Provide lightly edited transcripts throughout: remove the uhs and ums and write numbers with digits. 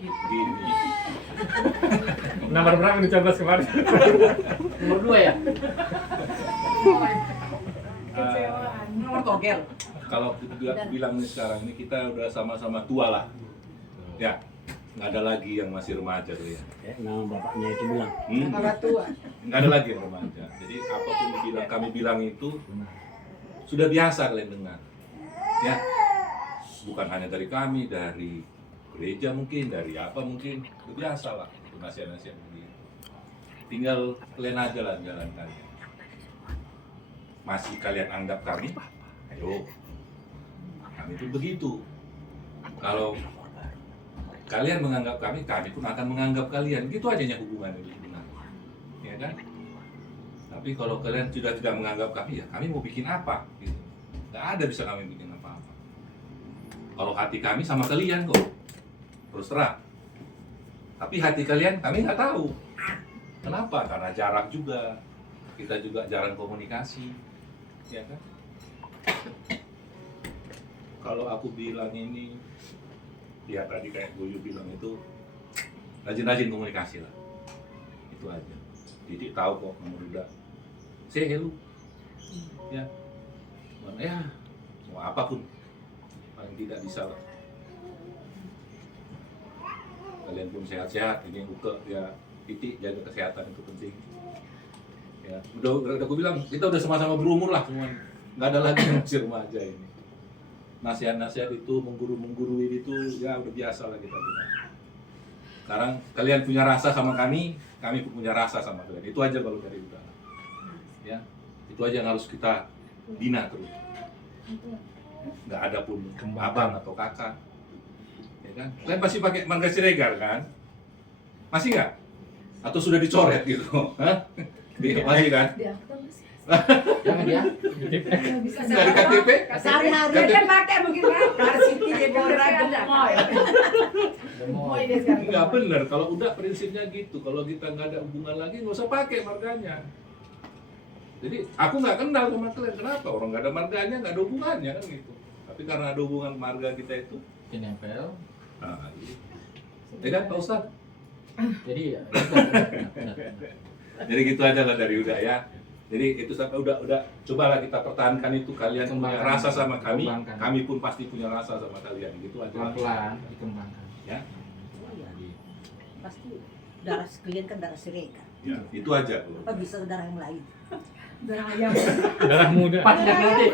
gitu. Gini. Nomor berapa dicoblos kemarin? Nomor 2 ya? Kecewaan. Nomor togel. Kalau bilang nih sekarang ini kita udah sama-sama tua lah. Ya, nggak ada lagi yang masih remaja tuh ya. Nama bapaknya itu bilang. Orang tua. Nggak ada lagi yang remaja. Jadi apapun dibilang kami bilang itu sudah biasa kalian dengar. Ya, bukan hanya dari kami, dari gereja mungkin, dari apa mungkin, udah biasa lah itu nasihat-nasihat begini. Tinggal kalian aja lah jalankan. Masih kalian anggap kami, ayo, kami pun begitu. Kalau kalian menganggap kami, kami pun akan menganggap kalian. Gitu aja hubungan itu sebenarnya, ya kan? Tapi kalau kalian sudah tidak menganggap kami, ya kami mau bikin apa? Gitu. Nggak ada bisa kami bikin apa-apa. Kalau hati kami sama kalian kok, terus terang. Tapi hati kalian kami nggak tahu. Kenapa? Karena jarak juga. Kita juga jarang komunikasi, ya kan? Kalau aku bilang ini, ya tadi kayak Goyo bilang itu, rajin-rajin komunikasi lah. Itu aja. Didik tahu kok nomor udah. Say hello. Ya. Ya, mau apapun. Paling tidak bisa lah. Kalian pun sehat-sehat, ini buka ya titik jaga kesehatan itu penting. Ya, udah aku bilang kita udah sama-sama berumur lah semua. Nggak ada lagi yang masih remaja ini. Nasihat-nasihat itu menggurui itu ya udah biasa lah kita dengar. Sekarang kalian punya rasa sama kami pun punya rasa sama kalian. Itu aja kalau dari udah. Ya, itu aja yang harus kita bina terus. Nggak ada pun abang atau kakak, ya kan? Kalian pasti pakai marga Siregar kan? Masih nggak? Atau sudah dicoret gitu? Hah? Masih kan? Jangan ya. Dari KTP? Sehari-hari kan pakai mungkin kan. Varsity Deborah Gemoy. Gemoy dia sekarang. Nggak benar. Kalau udah prinsipnya gitu. Kalau kita nggak ada hubungan lagi, nggak usah pakai marganya. Jadi aku nggak kenal sama kalian. Kenapa? Orang nggak ada marganya, nggak ada hubungannya kan gitu. Tapi karena ada hubungan marga kita itu, Nempel. nah, ya kan Pak Ustadz? Jadi ya. Jadi gitu aja lah dari udah ya. Jadi itu sampai udah cobalah kita pertahankan itu, kalian punya rasa sama kami, kami pun pasti punya rasa sama kalian, gitu aja. Pelan-pelan dikembangkan. Ya. Oh iya. Pasti darah sekalian kan darah Siregar. Ya, itu aja. Apa bisa darah yang lain? Darah ayam. Darah muda. Pas nanti.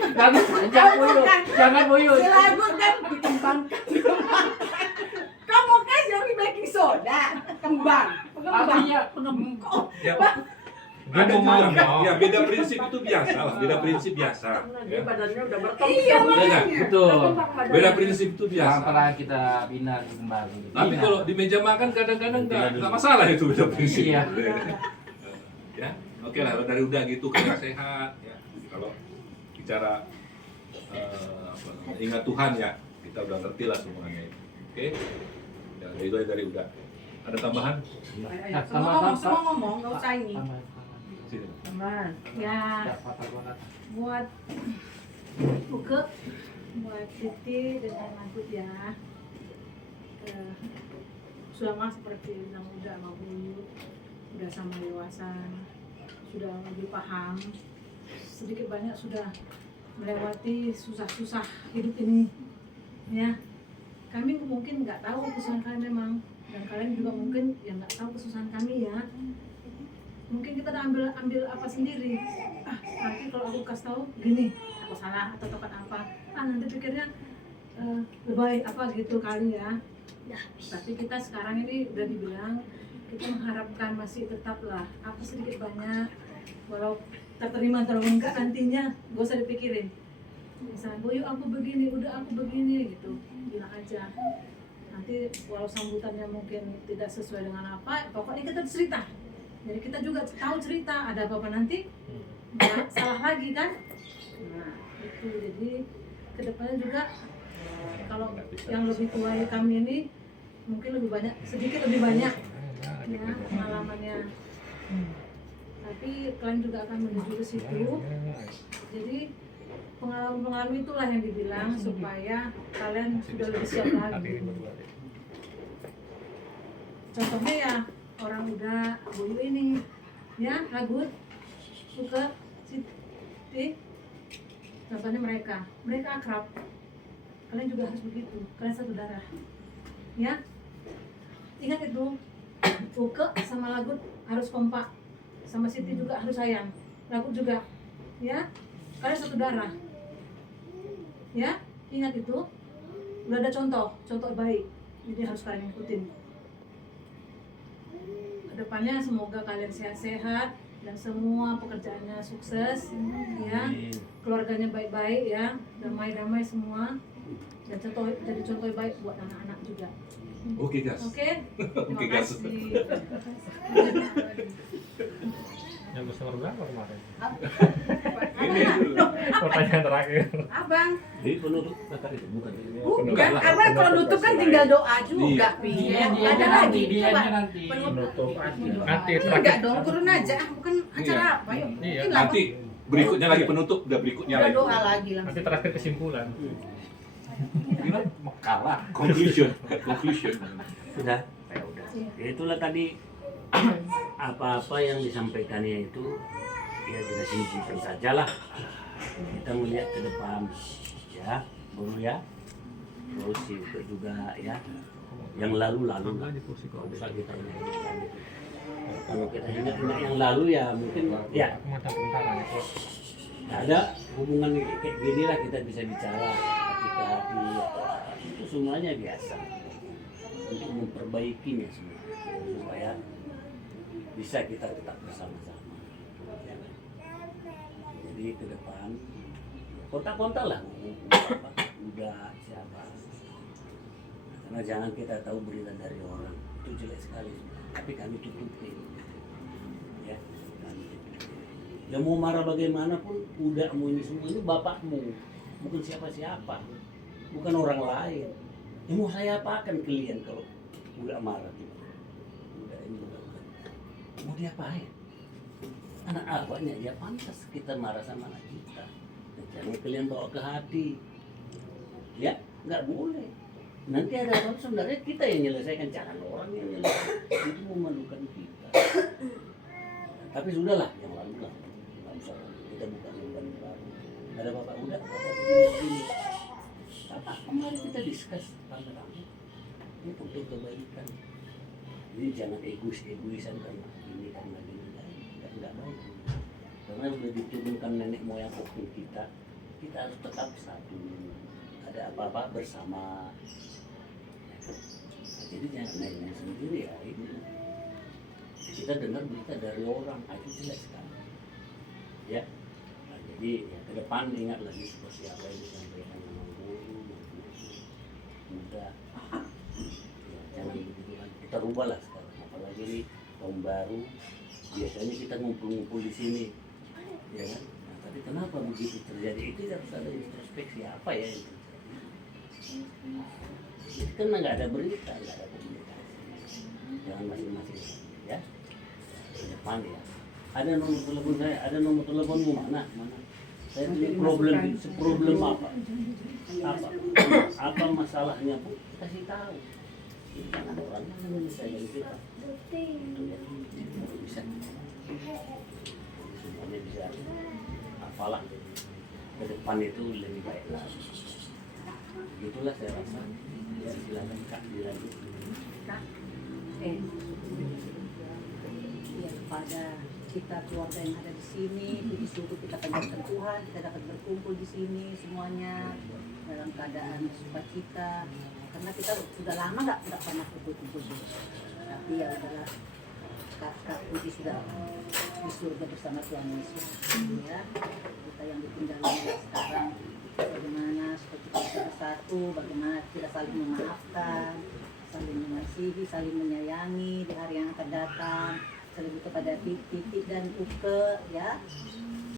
Jangan boyo. Jangan boyo. Silagu kan dikembangkan. Kamu kan jadi baking soda, kembang. Artinya pengembang. Ya. Dia Ada mau juga, ngomong. ya beda prinsip itu biasa lah, beda prinsip biasa. Ya. Badannya udah bertemu. Iya, Iya nggak? makanya. Betul. Beda prinsip itu biasa. Pelan-pelan kita bina kembali. Tapi kalau di meja makan kadang-kadang nggak masalah itu beda prinsip. Iya. Ya, oke lah dari udah gitu kita sehat. Ya. Kalau bicara ingat Tuhan ya, kita udah ngerti lah semuanya itu. Oke, ya itu aja dari udah. Ada tambahan? Semua ngomong, nggak usah ini. Sini. Teman, ya buat Uke, buat Titi dengan Angkut ya. Sudah mah seperti anak muda sama Buyu, udah sama dewasa, sudah lebih paham, sedikit banyak sudah melewati susah-susah hidup ini, ya. Kami mungkin nggak tahu kesusahan kalian memang, dan kalian juga mungkin yang nggak tahu kesusahan kami ya. Mungkin kita udah ambil apa sendiri. Nanti kalau aku kasih tahu gini, aku salah atau tepat apa, nanti pikirnya lebay apa gitu kali ya. Tapi kita sekarang ini udah dibilang kita mengharapkan masih tetaplah apa sedikit banyak, walau terterima atau enggak nantinya gak usah dipikirin. Misalnya, Boyo aku begini, udah aku begini gitu, bilang aja. Nanti walau sambutannya mungkin tidak sesuai dengan apa, pokoknya kita cerita. Jadi kita juga tahu cerita, ada apa-apa nanti nggak salah lagi kan. Nah itu, jadi kedepannya juga kalau yang lebih tua dari kami ini mungkin lebih banyak, sedikit lebih banyak ya pengalamannya. Tapi kalian juga akan menuju ke situ. Jadi pengalaman-pengalaman itulah yang dibilang supaya kalian sudah lebih siap lagi. contohnya ya orang udah Buyu ini ya, Lagut, Uke, Siti, contohnya mereka akrab, kalian juga harus begitu, kalian satu darah ya, ingat itu. Uke sama Lagut harus kompak, sama Siti juga harus sayang, Lagut juga ya, kalian satu darah ya, ingat itu. Udah ada contoh baik, jadi harus kalian ikutin. Kedepannya semoga kalian sehat-sehat dan semua pekerjaannya sukses ya, keluarganya baik-baik ya, damai-damai semua, dan jadi contoh baik buat anak-anak juga. Oke, gas. Oke, Oke, terima gas. kasih. Yang nomor berapa kemarin? Ini dulu. Pertanyaan terakhir. Abang, Di penutup kata itu bukan. bukan. Abang kalau nutup kan tinggal doa juga, Pi. Dia Ada nanti, lagi, dia coba. nanti. Penutup nanti Enggak terakhir. dong, turun aja. Bukan acara Iya. apa, yuk. Iya. Ini lah, Nanti berikutnya lagi penutup, udah berikutnya udah lagi. doa lagi lah. Nanti terakhir kesimpulan. Gimana? Kalah. Conclusion. Sudah. Ya udah. Ya itulah tadi apa-apa yang disampaikannya itu ya kita simpan saja lah. Kita melihat ke depan ya, Guru ya. Terus itu juga ya. Yang lalu-lalu lah. Nggak usah kita ingat-ingat. Kalau kita ingat-ingat yang lalu ya mungkin ya Mata tentara. ada hubungan kayak gini lah kita bisa bicara hati-hati itu semuanya biasa untuk memperbaikinya semua supaya bisa kita tetap bersama-sama ya kan? Jadi ke depan kontak-kontak lah udah siapa karena jangan kita tahu berita dari orang itu jelek sekali tapi kami tutupin ya ya mau marah bagaimanapun udah mau ini semua ini bapakmu bukan siapa-siapa bukan orang lain ya mau saya apakan kalian kalau udah marah gitu udah ini udah mau diapain anak abahnya ya pantas kita marah sama anak kita dan jangan kalian bawa ke hati ya nggak boleh nanti ada apa sebenarnya kita yang menyelesaikan jangan orang yang menyelesaikan itu memalukan kita tapi sudahlah yang lalu lah nggak usah kita bukan yang baru ada bapak udah bapak begini apa kemarin kita discuss rame-rame ini untuk kebaikan jadi jangan egoisan karena ini karena ini nggak baik karena udah diturunkan nenek moyang kokong kita harus tetap satu ada apa-apa bersama jadi jangan main sendiri ya ini kita dengar berita dari orang itu jelek sekali ya nah, jadi ya, ke depan ingat lagi seperti apa yang disampaikan sama guru muda ya, jangan begitu kan kita rubahlah sekarang apalagi ini tahun baru biasanya kita ngumpul-ngumpul di sini ya kan nah, tapi kenapa begitu terjadi itu harus ada introspeksi apa ya yang terjadi itu kan nggak ada berita nggak ada komunikasi jangan masing-masing ya ke depan ya ada nomor telepon saya ada nomor teleponmu mana saya punya problem apa masalahnya pun kasih tahu jangan orang yang menyelesaikan kita itu ya bisa semuanya bisa apalah ke depan itu lebih baik lagi itulah saya rasa ya silakan Kak dilanjut Kak, ya kepada kita keluarga yang ada di sini, puji syukur kita panjatkan Tuhan, kita dapat berkumpul di sini semuanya dalam keadaan sukacita, karena kita sudah lama nggak pernah kumpul-kumpul dulu. Tapi ya udahlah, Kak Puji sudah di surga bersama Tuhan Yesus. Ya, kita yang ditinggalkan sekarang bagaimana seperti kita bersatu, bagaimana kita saling memaafkan, saling mengasihi, saling menyayangi di hari yang akan datang. Terlebih kepada Titik dan Uke ya,